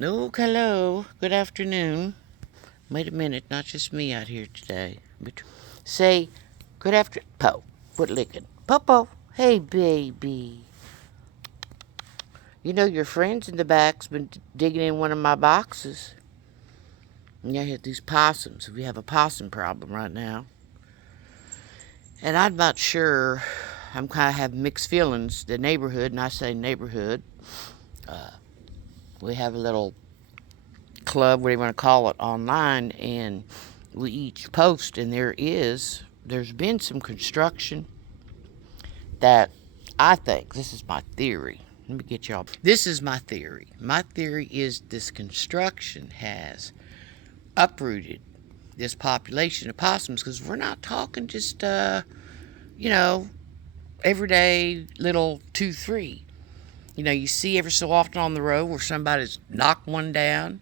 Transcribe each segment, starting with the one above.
Oh, hello. Good afternoon. Wait a minute, not just me out here today. But say, good after Po. Foot licking. Popo. Hey, baby. You know your friends in the back's been digging in one of my boxes. And I hit these possums. We have a possum problem right now. And I'm not sure. I'm kind of have mixed feelings. The neighborhood, and I say neighborhood, we have a little club, whatever you want to call it, online, and we each post, and there's been some construction that I think, this is my theory. Let me get y'all. This is my theory. My theory is this construction has uprooted this population of possums because we're not talking just, you know, everyday little 2, 3. You know, you see every so often on the road where somebody's knocked one down.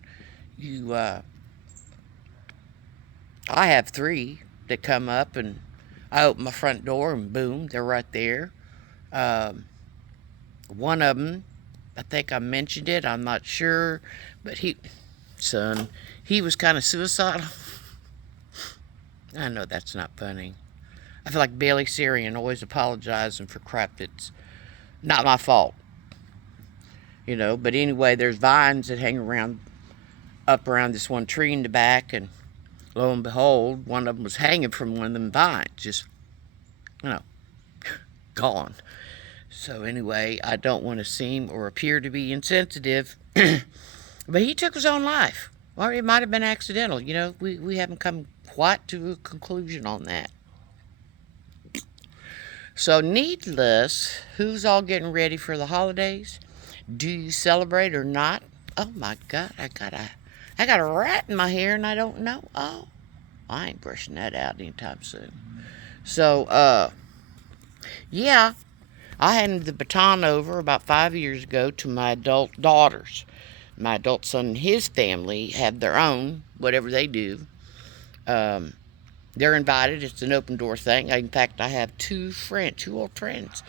I have 3 that come up, and I open my front door, and boom, they're right there. Um, One of them, I think I mentioned it, I'm not sure, but he was kind of suicidal. I know that's not funny. I feel like Bailey Sarian always apologizing for crap that's not my fault, But anyway, there's vines that hang around up around this one tree in the back, and lo and behold, one of them was hanging from one of them vines, just, you know, gone. So anyway, I don't want to seem or appear to be insensitive, but he took his own life. Or it might have been accidental. We haven't come quite to a conclusion on that. So needless, who's all getting ready for the holidays? Do you celebrate or not? Oh my God, I got a rat in my hair and I don't know. Oh, I ain't brushing that out anytime soon. So, yeah, I handed the baton over about 5 years ago to my adult daughters. My adult son and his family have their own, whatever they do. Um, they're invited. It's an open door thing. In fact, I have 2 old friends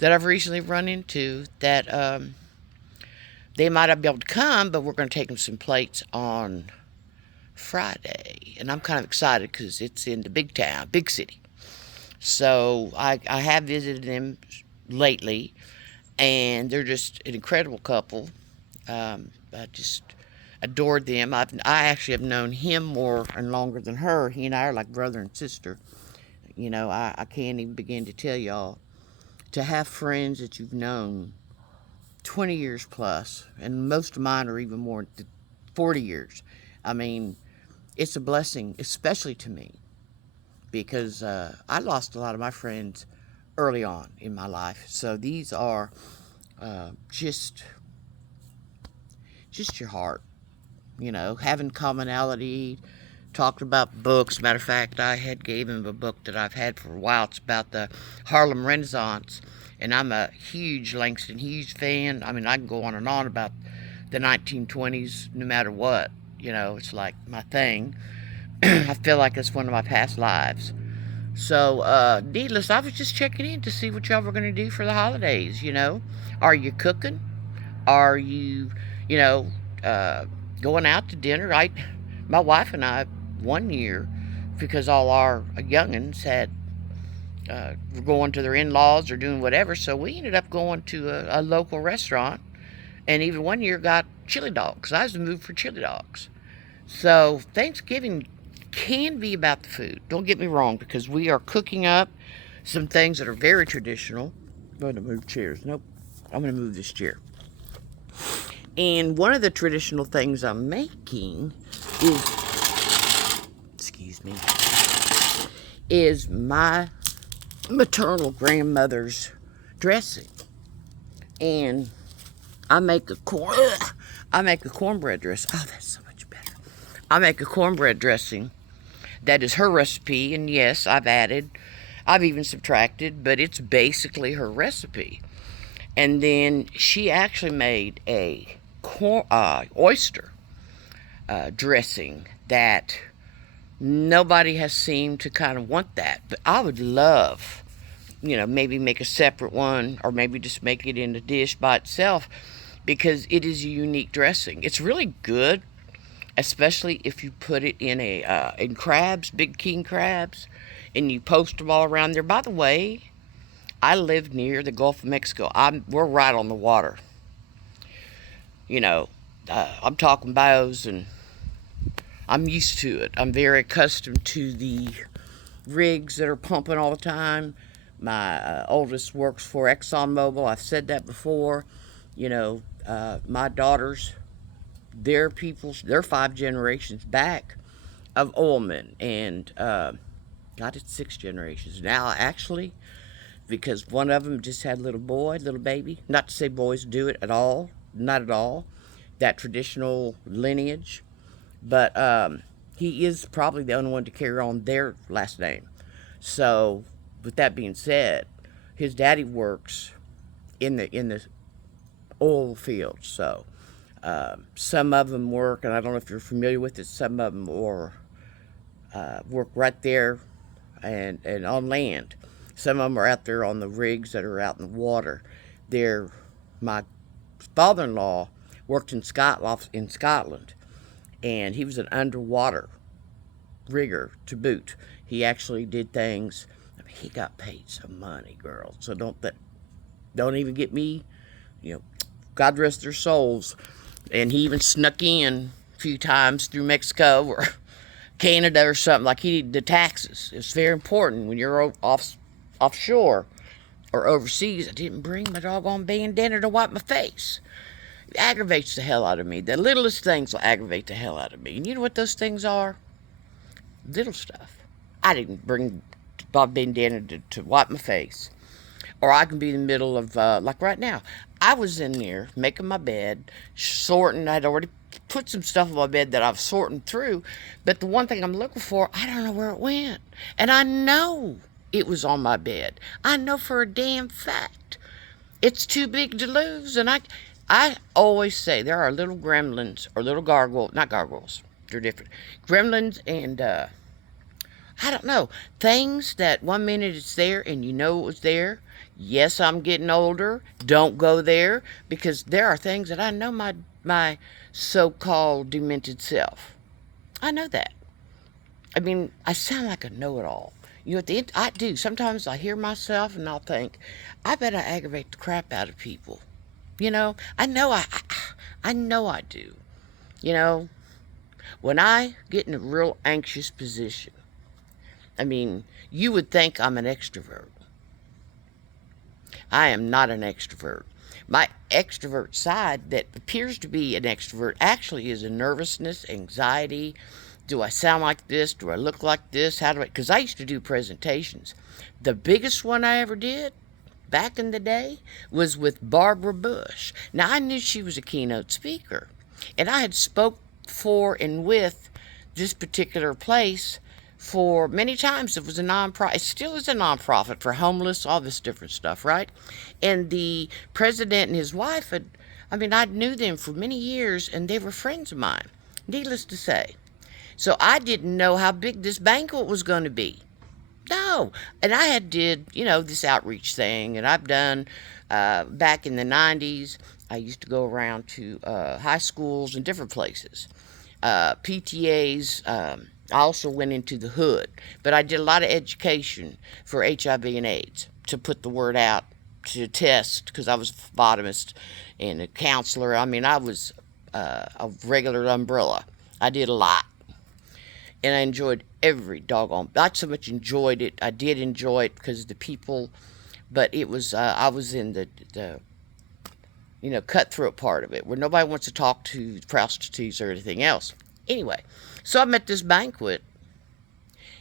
that I've recently run into that they might not be able to come, but we're going to take them some plates on Friday. And I'm kind of excited because it's in the big town, big city. So I have visited them lately, and they're just an incredible couple. I just adored them. I actually have known him more and longer than her. He and I are like brother and sister. I can't even begin to tell y'all, to have friends that you've known 20 years plus, and most of mine are even more, 40 years. I mean, it's a blessing, especially to me, because I lost a lot of my friends early on in my life. So these are just your heart, having commonality, talked about books. Matter of fact, I had gave him a book that I've had for a while. It's about the Harlem Renaissance, and I'm a huge Langston Hughes fan. I mean, I can go on and on about the 1920s no matter what. It's like my thing. I feel like it's one of my past lives. So, needless, I was just checking in to see what y'all were going to do for the holidays. Are you cooking? Are you, you know, uh, going out to dinner? My wife and I, one year, because all our youngins were going to their in-laws or doing whatever, so we ended up going to a local restaurant, and even one year got chili dogs. I was in the mood for chili dogs. So Thanksgiving can be about the food. Don't get me wrong, because we are cooking up some things that are very traditional. I'm going to move chairs. Nope. I'm going to move this chair. And one of the traditional things I'm making excuse me, is my maternal grandmother's dressing. And I make a cornbread dressing. Oh, that's so much better. I make a cornbread dressing that is her recipe, and yes, I've even subtracted, but it's basically her recipe. And then she actually made a oyster dressing that nobody has seemed to kind of want that. But I would love, maybe make a separate one, or maybe just make it in a dish by itself. because it is a unique dressing. It's really good, especially if you put it in crabs, big king crabs, and you post them all around there. By the way, I live near the Gulf of Mexico. We're right on the water. You know, I'm talking bios, and I'm used to it. I'm very accustomed to the rigs that are pumping all the time. My oldest works for ExxonMobil. I've said that before. You know, my daughters, they're 5 generations back of oilmen, and God, it's 6 generations now, actually, because one of them just had a little baby. Not to say boys do it at all, not at all, that traditional lineage, but he is probably the only one to carry on their last name. So, with that being said, his daddy works in the oil field. So, some of them work, and I don't know if you're familiar with it. Some of them work right there and on land. Some of them are out there on the rigs that are out in the water. My father-in-law worked in Scotland, and he was an underwater rigger to boot. He actually did things. I mean, he got paid some money, girl. So don't even get me. You know, God rest their souls. And he even snuck in a few times through Mexico or Canada or something, like he did the taxes. It's very important when you're offshore or overseas. I didn't bring my doggone bandana to wipe my face. It aggravates the hell out of me. The littlest things will aggravate the hell out of me. And you know what those things are? Little stuff. I didn't bring my bandana to wipe my face. Or I can be in the middle of, like right now, I was in there making my bed, sorting. I'd already put some stuff on my bed that I've sorting through, but the one thing I'm looking for, I don't know where it went. And I know it was on my bed. I know for a damn fact. It's too big to lose. And I always say there are little gremlins or little not gargoyles, they're different. Gremlins and, I don't know, things that one minute it's there and you know it was there. Yes, I'm getting older. Don't go there, because there are things that I know my so-called demented self. I know that. I mean, I sound like a know-it-all. You know, at the end, I do. Sometimes I hear myself and I'll think, I bet I aggravate the crap out of people. You know, I know I know I do. You know, when I get in a real anxious position, I mean, you would think I'm an extrovert. I am not an extrovert. My extrovert side that appears to be an extrovert actually is a nervousness, anxiety. Do I sound like this? Do I look like this? How do I? Because I used to do presentations. The biggest one I ever did back in the day was with Barbara Bush. Now, I knew she was a keynote speaker, and I had spoke for and with this particular place for many times. It was a nonprofit. It still is a nonprofit for homeless, all this different stuff, right? And the president and his wife I knew them for many years, and they were friends of mine, needless to say. So I didn't know how big this banquet was going to be. No. And I did, this outreach thing, and I've done, back in the 90s, I used to go around to high schools and different places. PTAs, I also went into the hood, but I did a lot of education for HIV and AIDS to put the word out, to test, because I was a phlebotomist and a counselor. I mean, I was a regular umbrella. I did a lot, and I enjoyed every doggone. Not so much enjoyed it. I did enjoy it because of the people, but it was I was in the cutthroat part of it, where nobody wants to talk to prostitutes or anything else. Anyway, so I'm at this banquet,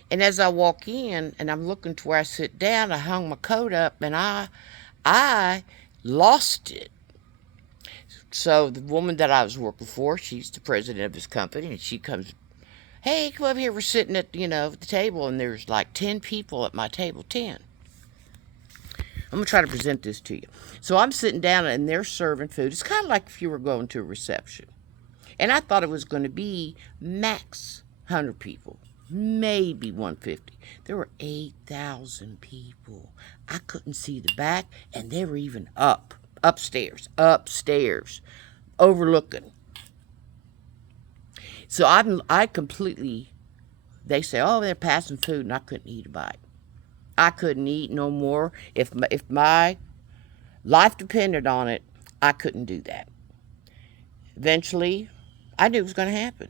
and as I walk in and I'm looking to where I sit down, I hung my coat up, and I lost it. So the woman that I was working for, she's the president of this company, and she comes, hey, come over here. We're sitting at, the table, and there's like 10 people at my table, 10. I'm going to try to present this to you. So I'm sitting down, and they're serving food. It's kind of like if you were going to a reception. And I thought it was going to be max 100 people, maybe 150. There were 8,000 people. I couldn't see the back, and they were even upstairs. overlooking. So I completely, they say, oh, they're passing food, and I couldn't eat a bite. I couldn't eat no more. If my life depended on it, I couldn't do that. Eventually, I knew it was going to happen.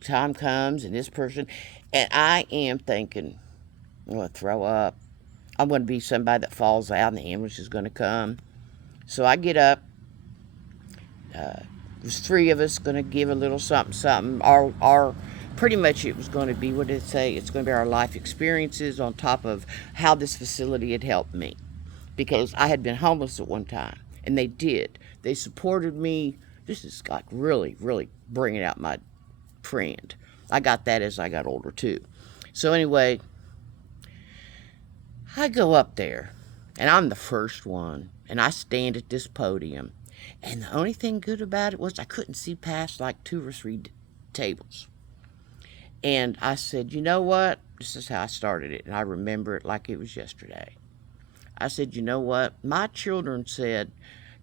Time comes and this person, and I am thinking, I'm going to throw up. I'm going to be somebody that falls out and the ambulance is going to come. So I get up. There's three of us going to give a little something, something. Our pretty much it was going to be, what did it say? It's going to be our life experiences on top of how this facility had helped me. Because I had been homeless at one time, and they did. They supported me. This is like really, really bringing out my friend. I got that as I got older too. So anyway, I go up there, and I'm the first one, and I stand at this podium, and the only thing good about it was I couldn't see past like 2 or 3 tables. And I said, you know what? This is how I started it, and I remember it like it was yesterday. I said, you know what? My children said,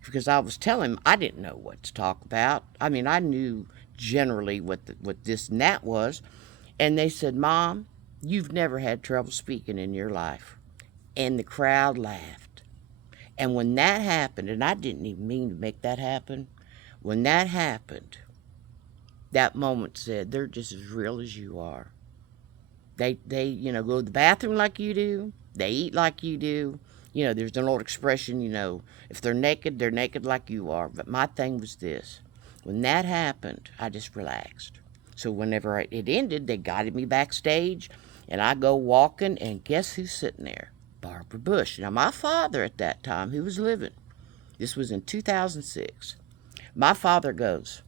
because I was telling them I didn't know what to talk about. I mean, I knew generally what this and that was. And they said, Mom, you've never had trouble speaking in your life. And the crowd laughed. And when that happened, and I didn't even mean to make that happen, when that happened, that moment said, they're just as real as you are. They go to the bathroom like you do. They eat like you do. There's an old expression, if they're naked like you are. But my thing was this. When that happened, I just relaxed. So whenever it ended, they guided me backstage, and I go walking, and guess who's sitting there? Barbara Bush. Now, my father at that time, who was living, this was in 2006, my father goes,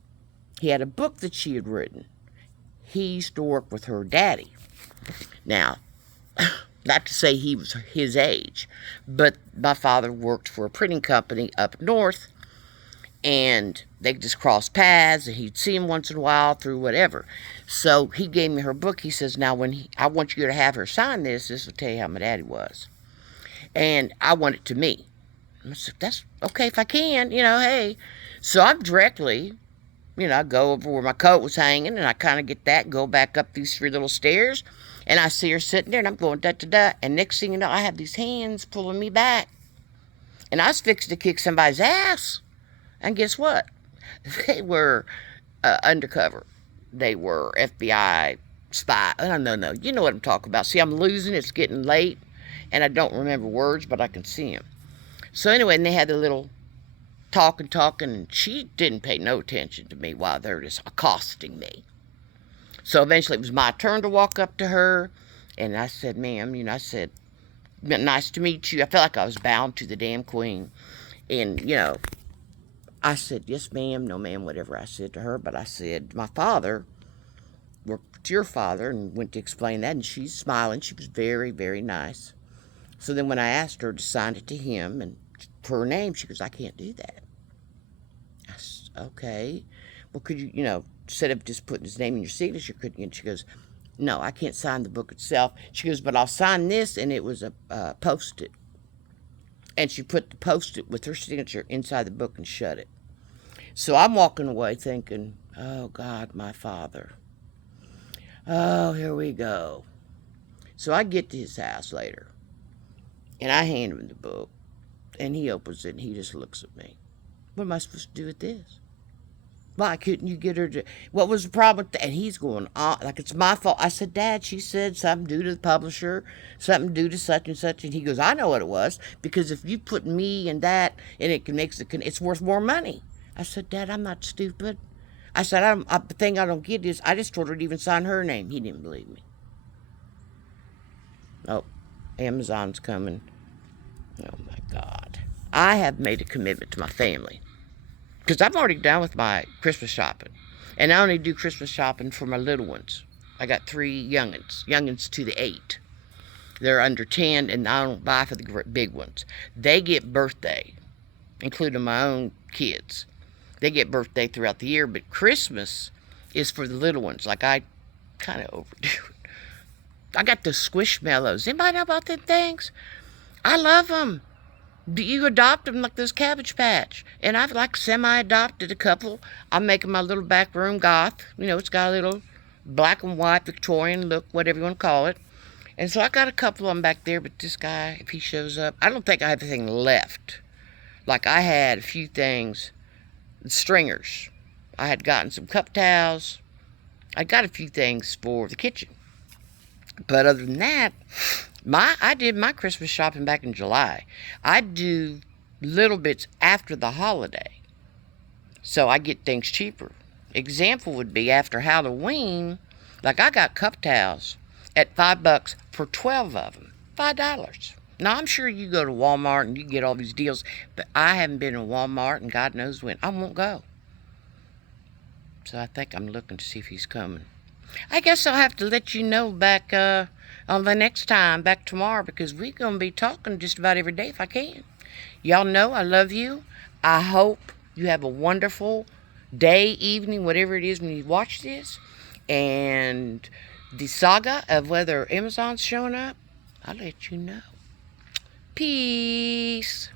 he had a book that she had written. He used to work with her daddy. Now, not to say he was his age, but my father worked for a printing company up north, and they just crossed paths, and he'd see him once in a while through whatever. So he gave me her book. He says, now, I want you to have her sign this will tell you how my daddy was. And I want it to me. I said, that's okay if I can, hey. So I directly, I go over where my coat was hanging, and I kind of get that, go back up these 3 little stairs, and I see her sitting there, and I'm going da-da-da, and next thing you know, I have these hands pulling me back. And I was fixing to kick somebody's ass. And guess what? They were undercover. They were FBI spy. Oh, no. You know what I'm talking about. See, I'm losing. It's getting late, and I don't remember words, but I can see them. So anyway, and they had the little talking, and she didn't pay no attention to me while they're just accosting me. So eventually it was my turn to walk up to her, and I said, ma'am, I said, nice to meet you. I felt like I was bound to the damn queen. And, I said, yes, ma'am, no, ma'am, whatever I said to her. But I said, my father worked with your father, and went to explain that, and she's smiling. She was very, very nice. So then when I asked her to sign it to him and for her name, she goes, I can't do that. I said, okay. Well, could you, instead of just putting his name in your signature, and she goes, no, I can't sign the book itself. She goes, but I'll sign this, and it was a Post-it. And she put the Post-it with her signature inside the book and shut it. So I'm walking away thinking, oh, God, my father. Oh, here we go. So I get to his house later, and I hand him the book, and he opens it, and he just looks at me. What am I supposed to do with this? Why couldn't you get her to... What was the problem with that? And he's going on like it's my fault. I said, Dad, she said something due to the publisher, something due to such and such. And he goes, I know what it was, because if you put me and that, and it's worth more money. I said, Dad, I'm not stupid. I said, the thing I don't get is I just told her to even sign her name. He didn't believe me. Oh, Amazon's coming. Oh, my God. I have made a commitment to my family. Because I'm already done with my Christmas shopping. And I only do Christmas shopping for my little ones. I got 3 youngins to the 8. They're under 10, and I don't buy for the big ones. They get birthday, including my own kids. They get birthday throughout the year, but Christmas is for the little ones. Like, I kind of overdo it. I got the Squishmallows. Anybody know about them things? I love them. You adopt them like this Cabbage Patch. And I've like semi-adopted a couple. I'm making my little back room goth. You know, it's got a little black and white Victorian look, whatever you want to call it. And so I got a couple of them back there, but this guy, if he shows up, I don't think I have anything left. Like I had a few things, stringers. I had gotten some cup towels. I got a few things for the kitchen. But other than that, I did my Christmas shopping back in July. I do little bits after the holiday, so I get things cheaper. Example would be after Halloween, like I got cup towels at $5 for 12 of them. $5. Now I'm sure you go to Walmart and you get all these deals, but I haven't been in Walmart and God knows when. I won't go. So I think I'm looking to see if he's coming. I guess I'll have to let you know back on the next time, back tomorrow, because we're going to be talking just about every day if I can. Y'all know I love you. I hope you have a wonderful day, evening, whatever it is when you watch this. And the saga of whether Amazon's showing up, I'll let you know. Peace.